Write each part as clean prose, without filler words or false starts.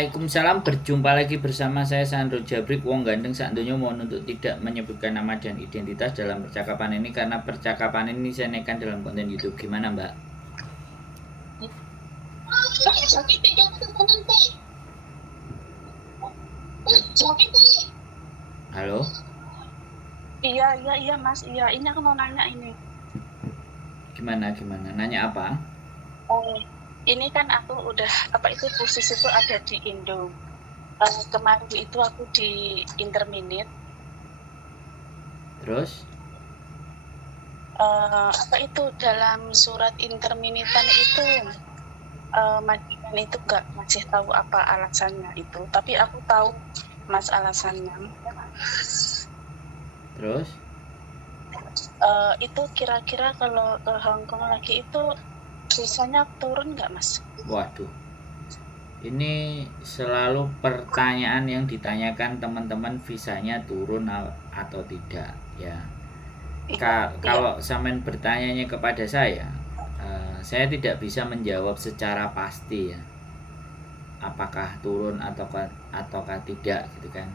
Waalaikumsalam, berjumpa lagi bersama saya Sandro Jabrik, wong gandeng sak donya. Mohon untuk tidak menyebutkan nama dan identitas dalam percakapan ini karena percakapan ini saya naikkan dalam konten YouTube. Gimana, Mbak? Halo? Iya Mas, iya ini aku mau nanya ini. Gimana? Nanya apa? Ini kan aku udah posisi itu ada di Indo. Kemarin itu aku di interminate. Terus? Dalam surat interminitan itu majikan itu nggak masih tahu apa alasannya itu, tapi aku tahu Mas alasannya. Terus? Itu kira-kira kalau ke Hong Kong lagi itu visanya turun nggak Mas? Waduh, ini selalu pertanyaan yang ditanyakan teman-teman, visanya turun atau tidak ya. Kalau sampean bertanyanya kepada saya tidak bisa menjawab secara pasti ya, apakah turun ataukah tidak gitu kan.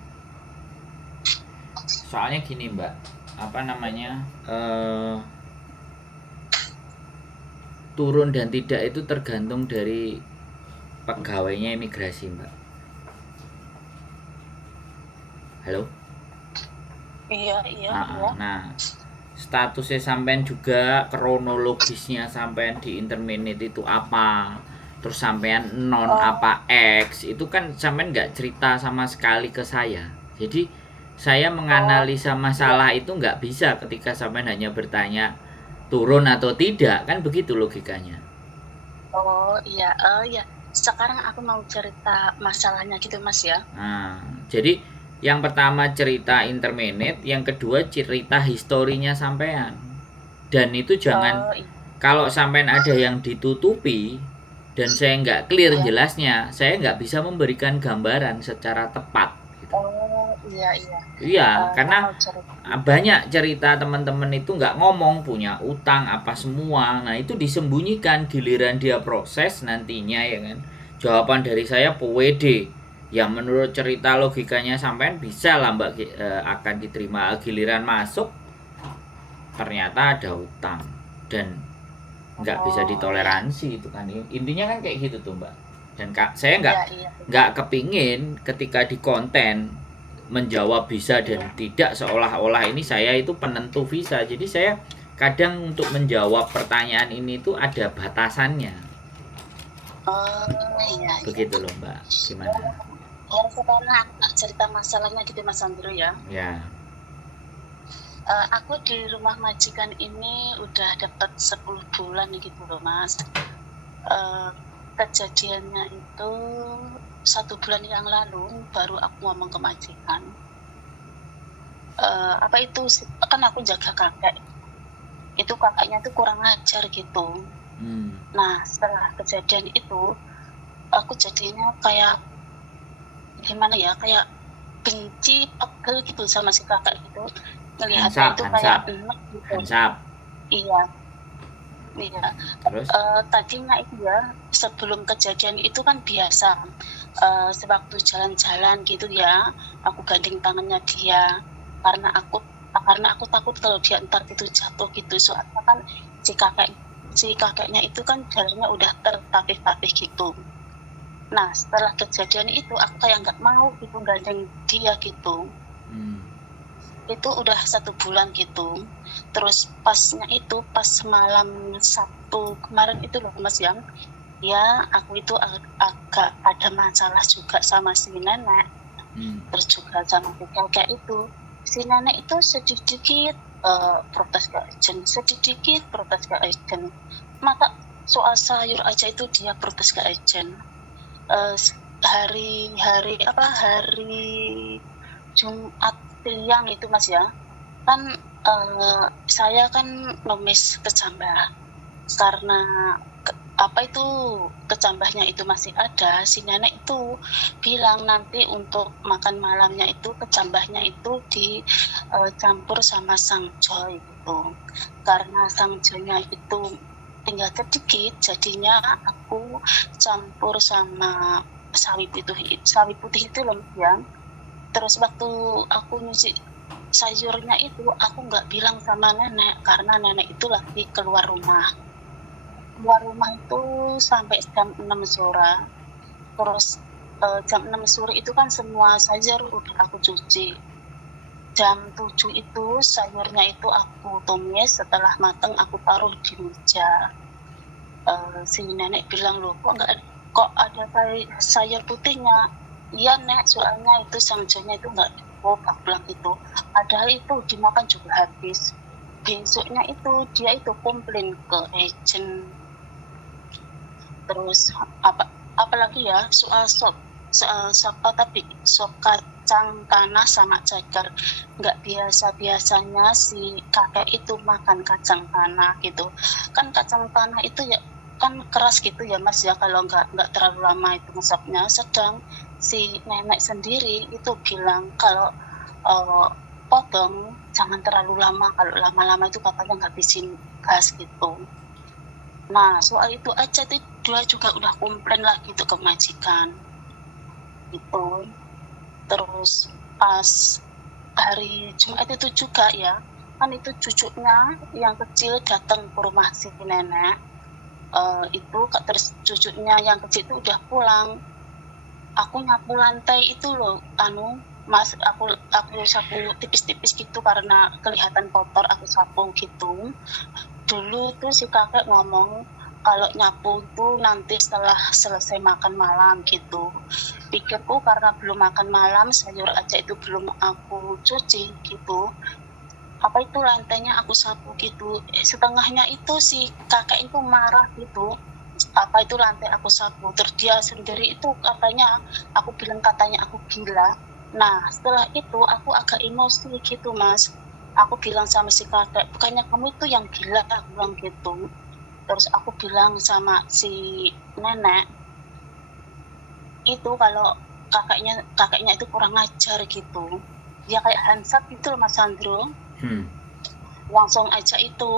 Soalnya gini Mbak, turun dan tidak itu tergantung dari pegawainya imigrasi Mbak. Halo? Iya. Nah, statusnya sampean juga, kronologisnya sampean di interminate itu apa, terus sampean non apa X, itu kan sampean nggak cerita sama sekali ke saya. Jadi saya menganalisa masalah itu nggak bisa ketika sampean hanya bertanya turun atau tidak, kan begitu logikanya. Iya. Sekarang aku mau cerita masalahnya gitu Mas ya. Nah, jadi yang pertama cerita interminate, yang kedua cerita historinya sampean. Dan itu jangan, kalau sampean ada yang ditutupi dan saya nggak clear jelasnya, saya nggak bisa memberikan gambaran secara tepat gitu. Iya, karena banyak cerita teman-teman itu nggak ngomong punya utang apa semua. Nah itu disembunyikan, giliran dia proses nantinya ya kan, jawaban dari saya PWD yang menurut cerita logikanya sampean bisa lah Mbak, akan diterima. Giliran masuk ternyata ada utang dan nggak bisa ditoleransi, itu kan intinya kan kayak gitu tuh Mbak. Dan saya nggak kepingin ketika di konten menjawab bisa dan tidak seolah-olah ini saya itu penentu visa. Jadi saya kadang untuk menjawab pertanyaan ini tuh ada batasannya. Begitu loh Mbak. Gimana? Sekarang cerita masalahnya gitu Mas Sandro ya. Ya. Aku di rumah majikan ini udah dapat 10 bulan gitu loh Mas. Kejadiannya itu 1 bulan yang lalu baru aku ngomong ke majikan. Kan aku jaga kakek. Itu kakaknya tuh kurang ajar gitu. Nah setelah kejadian itu aku jadinya kayak gimana ya, kayak benci, pegel gitu sama si kakak gitu. Ngelihatnya itu kayak enak gitu. Iya. Terus? Tadinya itu ya, sebelum kejadian itu kan biasa, sewaktu jalan-jalan gitu ya, aku gandeng tangannya dia karena aku takut kalau dia ntar itu jatuh gitu. Soalnya kan si kakeknya itu kan jalannya udah tertatih-tatih gitu. Nah setelah kejadian itu aku kayak nggak mau gitu gandeng dia gitu. Itu udah 1 bulan gitu. Terus pas malam Sabtu kemarin itu loh Mas ya, aku itu agak ada masalah juga sama si nenek. Terus juga sama si kakek itu. Si nenek itu sedikit protes ke agent. Maka soal sayur aja itu dia protes ke agent. Hari Jumat siang itu Mas ya, kan saya kan nomis kecambah karena kecambahnya itu masih ada. Si nenek itu bilang nanti untuk makan malamnya itu kecambahnya itu dicampur sama sangjoy gitu. Karena sangjoynya itu tinggal sedikit, jadinya aku campur sama sawi putih itu loh ya. Terus waktu aku nyuci sayurnya itu aku nggak bilang sama nenek karena nenek itu lagi keluar rumah itu sampai jam 6 sore. Terus jam 6 sore itu kan semua sayur udah aku cuci. Jam 7 itu sayurnya itu aku tumis, setelah matang aku taruh di meja. Si nenek bilang, loh kok ada sayur putihnya? Iya nek, soalnya itu sangjonya itu nggak cukup, aku bilang gitu. Padahal itu dimakan juga habis. Besoknya itu dia itu komplain ke agent. Terus apalagi ya soal sop kacang tanah sama cagar. Nggak biasanya si kakek itu makan kacang tanah gitu. Kan kacang tanah itu ya kan keras gitu ya mas ya, kalau nggak terlalu lama itu masaknya. Sedang si nenek sendiri itu bilang kalau potong jangan terlalu lama, kalau lama-lama itu katanya ngabisin gas gitu. Nah soal itu aja tuh dia juga udah komplain lagi tuh ke majikan gitu. Terus pas hari Jumat itu juga ya, kan itu cucunya yang kecil datang ke rumah si nenek. Itu terus cucunya yang kecil itu udah pulang. Aku nyapu lantai itu loh, mas, aku sapu tipis-tipis gitu karena kelihatan kotor, aku sapu gitu. Dulu tuh si kakek ngomong kalau nyapu itu nanti setelah selesai makan malam gitu. Pikirku karena belum makan malam, sayur aja itu belum aku cuci gitu. Apa itu lantainya aku sapu gitu. Setengahnya itu si kakek itu marah gitu. Apa itu lantai aku sapu. Terus dia sendiri itu katanya aku gila. Nah setelah itu aku agak emosi gitu mas. Aku bilang sama si kakek, bukannya kamu itu yang gila, aku bilang gitu. Terus aku bilang sama si nenek itu kalau kakeknya itu kurang ajar gitu. Dia kayak hansap gitu loh mas Sandro. Langsung aja itu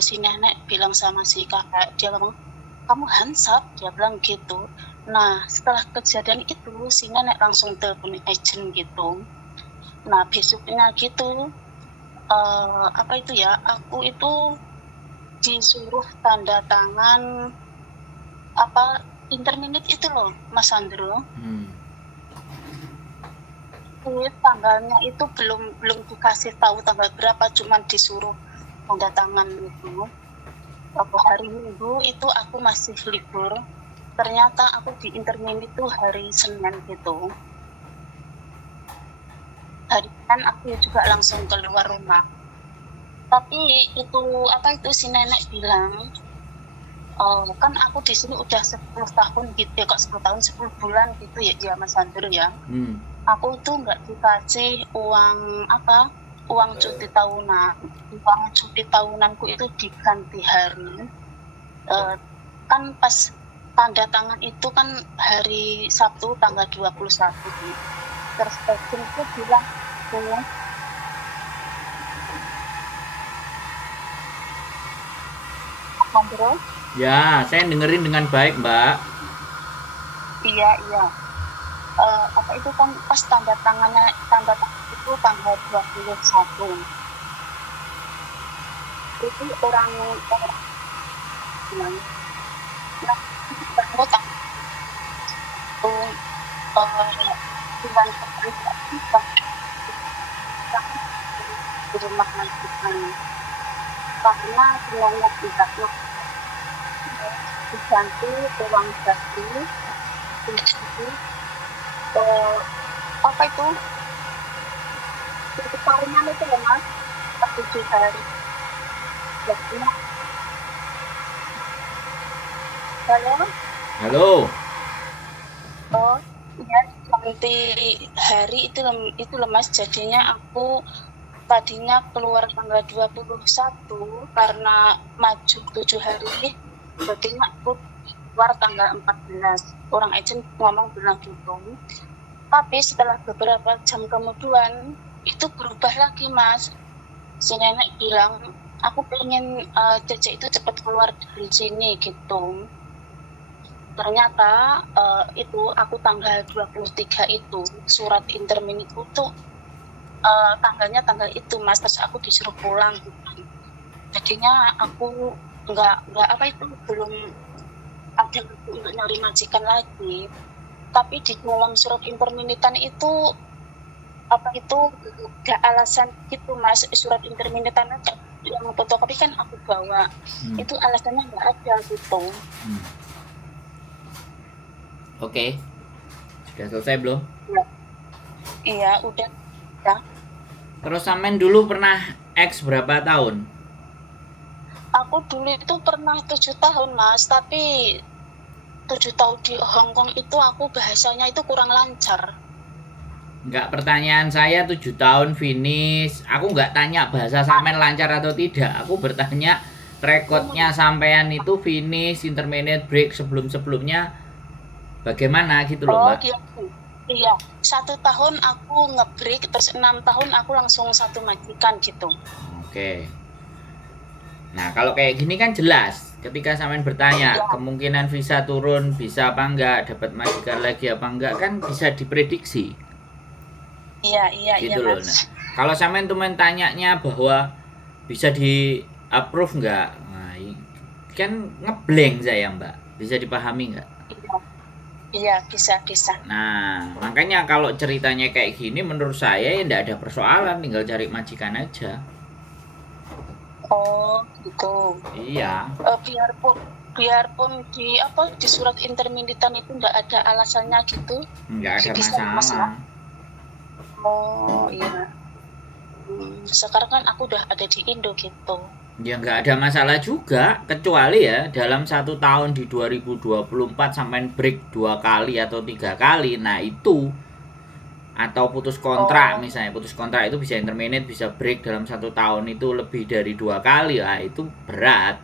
si nenek bilang sama si kakek, dia ngomong kamu hansap, dia bilang gitu. Nah setelah kejadian itu si nenek langsung telepon agent gitu. Nah besoknya gitu apa itu ya, aku itu disuruh tanda tangan apa interminate itu loh mas Sandro. Tanggalnya itu belum dikasih tahu tanggal berapa, cuman disuruh tanda tangan itu. Waktu hari Minggu itu aku masih libur, ternyata aku di intermin itu hari Senin gitu. Hari Senin aku juga langsung keluar rumah. Tapi itu apa itu si nenek bilang, kan aku di sini udah 10 tahun gitu ya, kok 10 tahun 10 bulan gitu ya Mas Sandro ya. Aku tuh nggak dikasih uang cuti tahunan. Uang cuti tahunanku itu diganti hari. Kan pas tanda tangan itu kan hari Sabtu tanggal 21. Terus agentku bilang, Sandro? Ya, saya dengerin dengan baik, Mbak. Iya. Apa itu kan pas tanda tangan itu tanggal 21. Itu orang bilang, nah, bahwa itu bulan di rumah majikan karena semuanya tidak diganti uang gaji apa itu tahunan itu ya mas 7 hari. Halo. Oh iya, nanti hari itu lemas, jadinya aku tadinya keluar tanggal 21 karena maju 7 hari, jadinya aku keluar tanggal 14. Orang agent ngomong bilang gitu. Tapi setelah beberapa jam kemudian itu berubah lagi mas. Si nenek bilang, aku pengen Cece itu cepat keluar dari sini gitu. ternyata itu aku tanggal 23 itu surat intermin itu tuh tanggalnya tanggal itu Mas, terus aku disuruh pulang gitu. Jadinya aku nggak apa itu belum ada waktu untuk nyari majikan lagi. Tapi di dalam surat interminitan itu apa itu gak alasan gitu Mas, surat interminitan yang fotokopi kan aku bawa, itu alasannya nggak ada gitu. Oke. Sudah selesai belum? Iya, udah ya. Terus sampean dulu pernah X berapa tahun? Aku dulu itu pernah 7 tahun Mas, tapi 7 tahun di Hong Kong itu aku bahasanya itu kurang lancar. Enggak, pertanyaan saya 7 tahun finish. Aku enggak tanya bahasa sampean lancar atau tidak. Aku bertanya rekodnya sampean itu finish, intermediate, break sebelum-sebelumnya bagaimana gitu loh, Mbak. Iya, 1 tahun aku nge-break, terus 6 tahun aku langsung satu majikan gitu. Oke. Nah, kalau kayak gini kan jelas. Ketika sampean bertanya, kemungkinan visa turun bisa apa enggak, dapat majikan lagi apa enggak, kan bisa diprediksi. Iya, gitu iya loh. Mas. Nah, kalau sampean tuh tanyanya bahwa bisa di approve enggak, nah, kan ngeblank saya Mbak, bisa dipahami enggak? Iya, bisa. Nah, makanya kalau ceritanya kayak gini menurut saya ya enggak ada persoalan, tinggal cari majikan aja. Oh, gitu. Iya. Biarpun di surat interminitan itu enggak ada alasannya gitu. Enggak ada masalah. Oh, iya. Sekarang kan aku udah ada di Indo gitu. Ya nggak ada masalah juga, kecuali ya dalam 1 tahun di 2024 sampai break 2 kali atau 3 kali. Nah itu, atau putus kontrak misalnya, putus kontrak itu bisa interminate, bisa break dalam 1 tahun itu lebih dari 2 kali, lah itu berat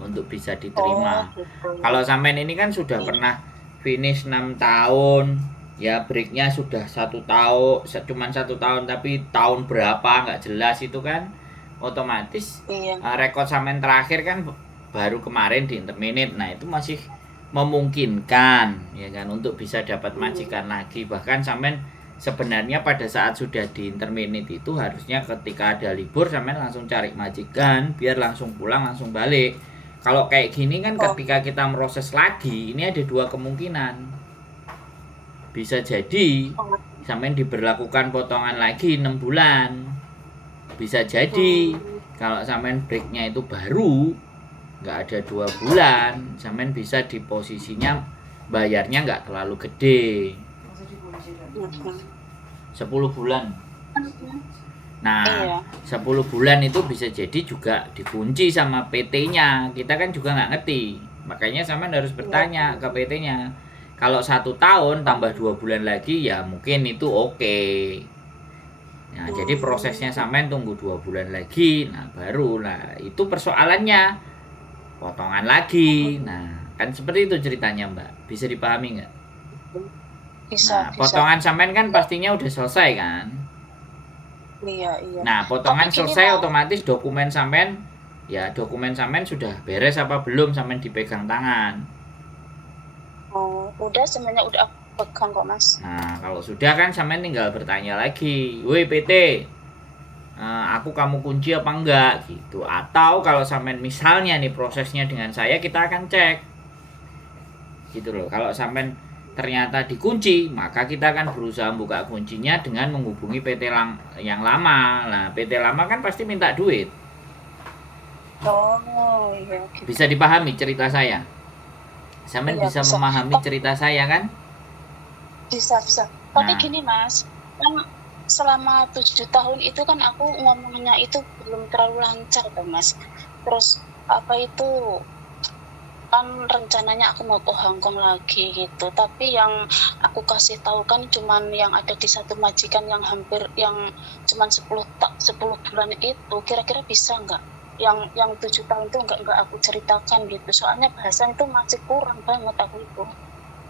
untuk bisa diterima. Gitu. Kalau sampean ini kan sudah pernah finish 6 tahun, ya breaknya sudah 1 tahun, cuman 1 tahun tapi tahun berapa nggak jelas, itu kan otomatis rekod sampean terakhir kan baru kemarin di interminate. Nah itu masih memungkinkan ya kan untuk bisa dapat majikan lagi. Bahkan sampean sebenarnya pada saat sudah di interminate itu harusnya ketika ada libur sampean langsung cari majikan biar langsung pulang langsung balik. Kalau kayak gini kan ketika kita proses lagi, ini ada 2 kemungkinan. Bisa jadi sampean diberlakukan potongan lagi 6 bulan. Bisa jadi kalau sampean breaknya itu baru nggak ada 2 bulan, sampean bisa di posisinya bayarnya nggak terlalu gede, 10 bulan. Nah 10 bulan itu bisa jadi juga dikunci sama PT-nya, kita kan juga nggak ngerti. Makanya sampean harus bertanya ke PT-nya. Kalau 1 tahun tambah 2 bulan lagi ya mungkin itu oke. Nah, jadi prosesnya sampean tunggu 2 bulan lagi, nah baru, nah itu persoalannya potongan lagi. Nah, kan seperti itu ceritanya Mbak, bisa dipahami nggak? Bisa. Potongan sampean kan pastinya udah selesai kan? Iya. Nah, potongan selesai otomatis dokumen sampean sudah beres apa belum sampean dipegang tangan? Oh, udah semuanya udah aku pegang kok Mas. Nah kalau sudah kan sampean tinggal bertanya lagi, woi PT, aku kamu kunci apa enggak gitu. Atau kalau sampean misalnya nih prosesnya dengan saya, kita akan cek gitu loh. Kalau sampean ternyata dikunci, maka kita akan berusaha buka kuncinya dengan menghubungi PT yang lama. Nah PT lama kan pasti minta duit. Oh iya. Bisa dipahami cerita saya? Sampean bisa memahami cerita saya kan? Bisa. Tapi gini Mas, kan selama 7 tahun itu kan aku ngomongnya itu belum terlalu lancar kan Mas. Terus apa itu kan rencananya aku mau ke Hong Kong lagi gitu. Tapi yang aku kasih tahu kan cuman yang ada di satu majikan yang hampir yang cuman 10 bulan itu, kira-kira bisa nggak? Yang 7 tahun itu nggak aku ceritakan gitu. Soalnya bahasan itu masih kurang banget aku itu.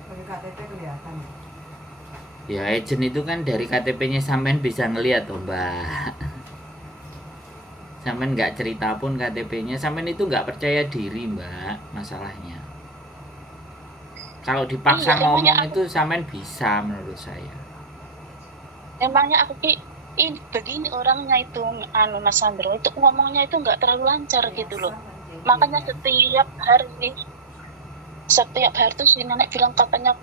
Dari KTP kelihatan. Ya agent itu kan dari KTP-nya sampean bisa ngelihat tuh Mbak. Sampean nggak cerita pun KTP-nya, sampean itu nggak percaya diri Mbak, masalahnya. Kalau dipaksa Iya, emangnya ngomong itu sampean bisa menurut saya. aku ini begini orangnya itu Mas Sandro itu ngomongnya itu nggak terlalu lancar gitu loh. Makanya setiap hari tuh si nenek bilang katanya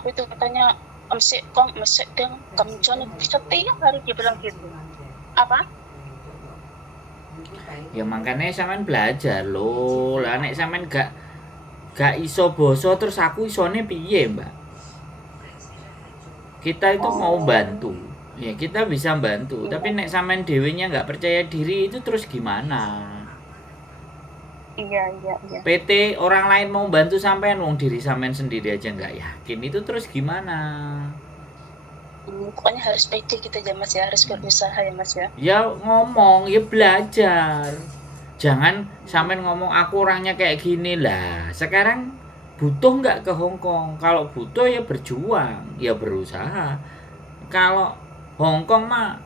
aku itu katanya mesek deng kamjon setiap hari dia bilang gitu. Apa? Ya makanya sampean belajar loh. Lah nek sampean gak iso basa terus aku isone piye, Mbak? Kita itu mau bantu. Ya kita bisa bantu, tapi nek sampean dhewenya nggak percaya diri itu terus gimana? Iya. PT orang lain mau bantu sampean, wong diri sampean sendiri aja nggak yakin, itu terus gimana? Pokoknya harus pede kita ya Mas ya, harus berusaha ya Mas ya. Ya ngomong, ya belajar. Jangan sampean ngomong aku orangnya kayak gini lah. Sekarang butuh nggak ke Hong Kong? Kalau butuh ya berjuang, ya berusaha. Kalau Hong Kong mah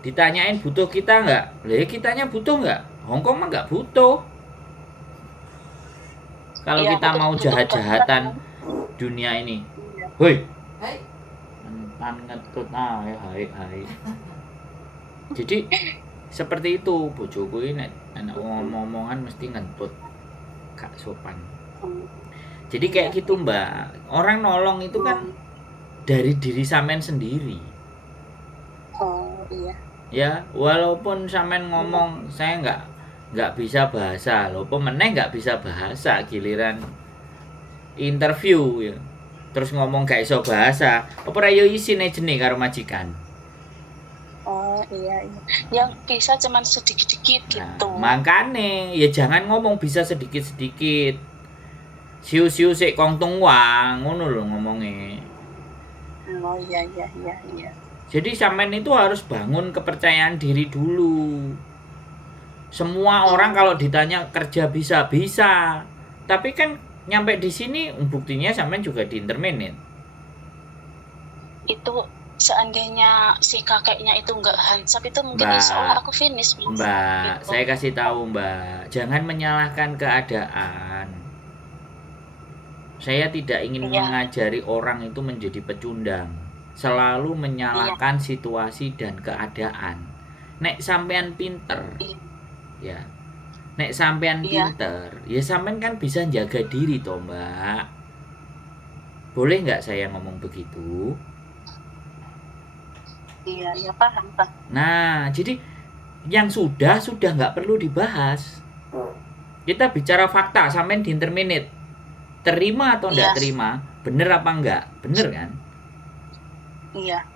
ditanyain butuh kita nggak? Lah ya kitanya butuh nggak? Hong Kong mah nggak butuh. Kalau Iya, kita mau jahat-jahatan dunia ini, woi, tan ngetut hai. Jadi seperti itu bojoku ini anak ngomong-ngomongan mesti ngentut, gak sopan. Jadi kayak gitu Mbak, orang nolong itu kan dari diri sampean sendiri. Oh iya. Ya walaupun sampean ngomong saya nggak bisa bahasa loh, pemenang nggak bisa bahasa giliran interview ya terus ngomong gak iso bahasa apa ra yo isine jeneng karo majikan. Oh iya. Yang bisa cuman sedikit-sedikit gitu. Makane ya jangan ngomong bisa sedikit-sedikit, siu-siu sik kongtung wang ngono lho ngomongnya. Oh iya. Jadi sampean itu harus bangun kepercayaan diri dulu. Semua orang kalau ditanya kerja bisa, tapi kan nyampe di sini buktinya sampean juga di interminate. Itu seandainya si kakeknya itu nggak hansap itu mungkin insya Allah aku finish. Mbak, gitu. Saya kasih tahu Mbak, jangan menyalahkan keadaan. Saya tidak ingin mengajari orang itu menjadi pecundang. Selalu menyalahkan situasi dan keadaan. Nek sampean pinter, ya. Nek sampean pinter, ya sampean kan bisa jaga diri toh Mbak. Boleh nggak saya ngomong begitu? Iya paham Pak. Nah, jadi yang sudah nggak perlu dibahas. Kita bicara fakta, sampean di interminate. Terima atau enggak terima? Bener apa enggak? Bener kan? Iya.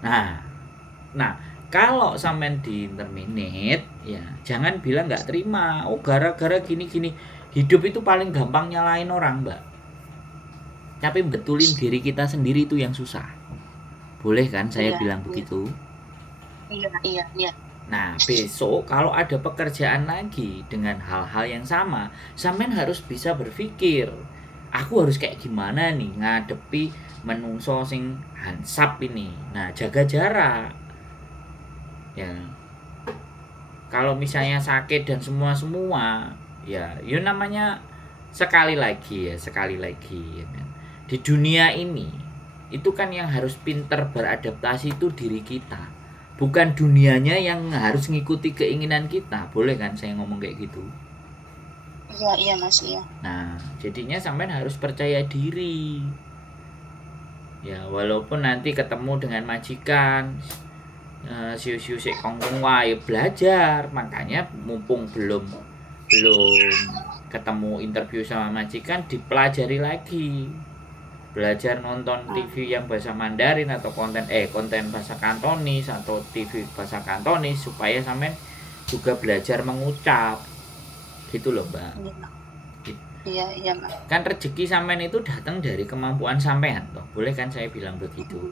Nah, kalau sampean di interminate, ya jangan bilang nggak terima. Oh, gara-gara gini. Hidup itu paling gampang nyalain orang, Mbak. Tapi betulin diri kita sendiri itu yang susah. Boleh kan saya bilang begitu? Iya. Nah, besok kalau ada pekerjaan lagi dengan hal-hal yang sama, sampean harus bisa berpikir, aku harus kayak gimana nih ngadepi menungso sing hansap ini. Nah, jaga jarak. Ya. Kalau misalnya sakit dan semua ya namanya sekali lagi ya kan. Di dunia ini itu kan yang harus pinter beradaptasi itu diri kita. Bukan dunianya yang harus ngikuti keinginan kita. Boleh kan saya ngomong kayak gitu? Iya Mas, iya. Nah, jadinya sampean harus percaya diri. Ya, walaupun nanti ketemu dengan majikan, siu-siu sik kongkong wae belajar. Makanya mumpung belum ketemu interview sama majikan, dipelajari lagi. Belajar nonton TV yang bahasa Mandarin atau konten bahasa Kantonis atau TV bahasa Kantonis supaya sampean juga belajar mengucap. Gitu loh, Mbak. Iya, Mbak. Kan rezeki sampean itu datang dari kemampuan sampean toh. Boleh kan saya bilang begitu?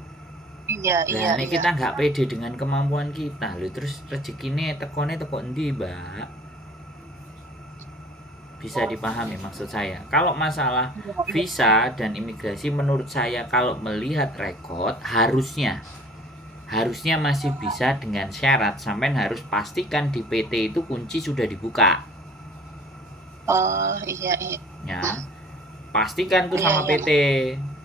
Iya. Nah, kita nggak pede dengan kemampuan kita. Loh, terus rezekine teko endi, Mbak? Bisa dipahami maksud saya. Kalau masalah visa dan imigrasi menurut saya kalau melihat rekod harusnya masih bisa dengan syarat sampean harus pastikan di PT itu kunci sudah dibuka. Oh iya. Ya. Pastikan tuh sama PT.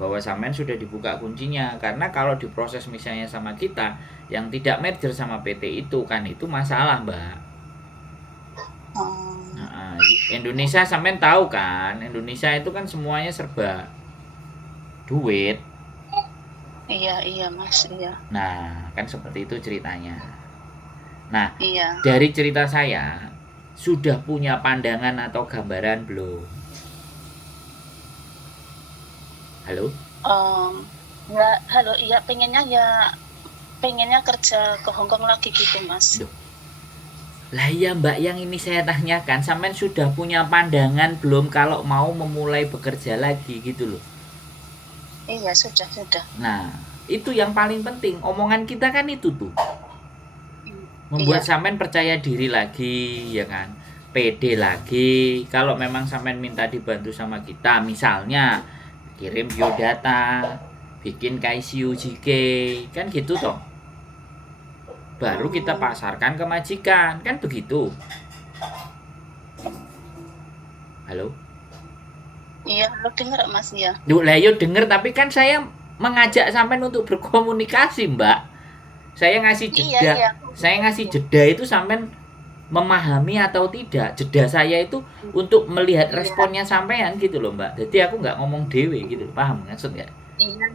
bahwa sampean sudah dibuka kuncinya. Karena kalau diproses misalnya sama kita yang tidak merger sama PT itu kan itu masalah, Mbak. Nah, Indonesia sampean tahu kan, Indonesia itu kan semuanya serba duit. Iya Mas, iya. Nah, kan seperti itu ceritanya. Nah, Iya. dari cerita saya sudah punya pandangan atau gambaran belum? Halo? Ya, halo, iya pengennya kerja ke Hongkong lagi gitu Mas. Duh. Lah iya Mbak, yang ini saya tanyakan, sampean sudah punya pandangan belum kalau mau memulai bekerja lagi gitu loh? Iya, sudah. Nah, itu yang paling penting. Omongan kita kan itu tuh. Membuat sampean percaya diri lagi, ya kan? Pede lagi. Kalau memang sampean minta dibantu sama kita, misalnya kirim biodata, bikin KICU JK, kan gitu toh. Baru kita pasarkan ke majikan, kan begitu. Halo? Iya, lo denger Mas ya? Duh, lah yo denger, tapi kan saya mengajak sampean untuk berkomunikasi, Mbak. Saya ngasih jeda. Iya. Saya ngasih jeda itu sampean memahami atau tidak. Jeda saya itu untuk melihat responnya sampean gitu loh, Mbak. Jadi aku nggak ngomong dewe gitu, paham maksud nggak? Iya,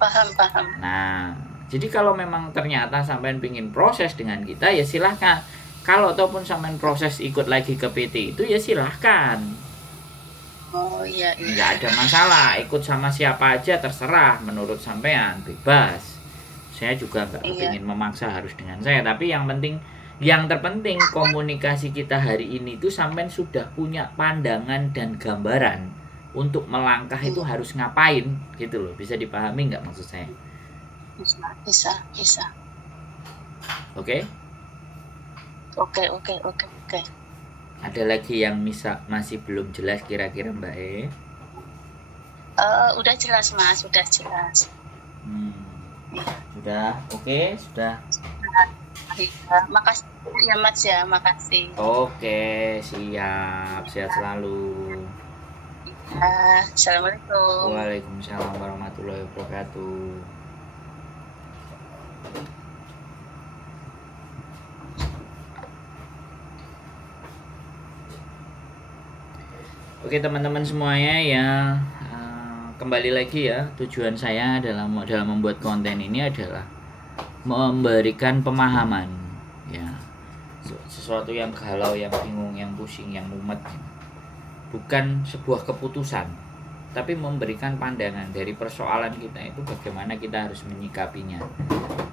paham. Nah, jadi kalau memang ternyata sampean pingin proses dengan kita, ya silahkan. Kalau ataupun sampean proses ikut lagi ke PT itu, ya silahkan. Oh iya. Nggak ada masalah, ikut sama siapa aja terserah, menurut sampean bebas. Saya juga nggak ingin memaksa harus dengan saya, tapi yang terpenting komunikasi kita hari ini itu sampean sudah punya pandangan dan gambaran untuk melangkah itu harus ngapain gitu loh. Bisa dipahami nggak maksud saya? Bisa. Oke. Ada lagi yang masih belum jelas kira-kira Mbak E? Udah jelas Mas, udah jelas. Sudah, oke, sudah. Makasih ya Mas ya, makasih. Oke, siap, sehat selalu. Assalamualaikum. Waalaikumsalam warahmatullahi wabarakatuh. Oke teman-teman semuanya ya, kembali lagi ya, tujuan saya dalam membuat konten ini adalah memberikan pemahaman ya, sesuatu yang galau, yang bingung, yang pusing, yang mumet, bukan sebuah keputusan, tapi memberikan pandangan dari persoalan kita itu bagaimana kita harus menyikapinya,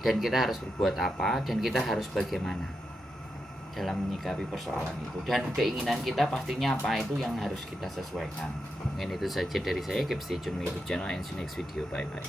dan kita harus berbuat apa, dan kita harus bagaimana dalam menyikapi persoalan itu, dan keinginan kita pastinya apa, itu yang harus kita sesuaikan. Mungkin itu saja dari saya. Keep stay tune with the channel and see you next video. Bye bye.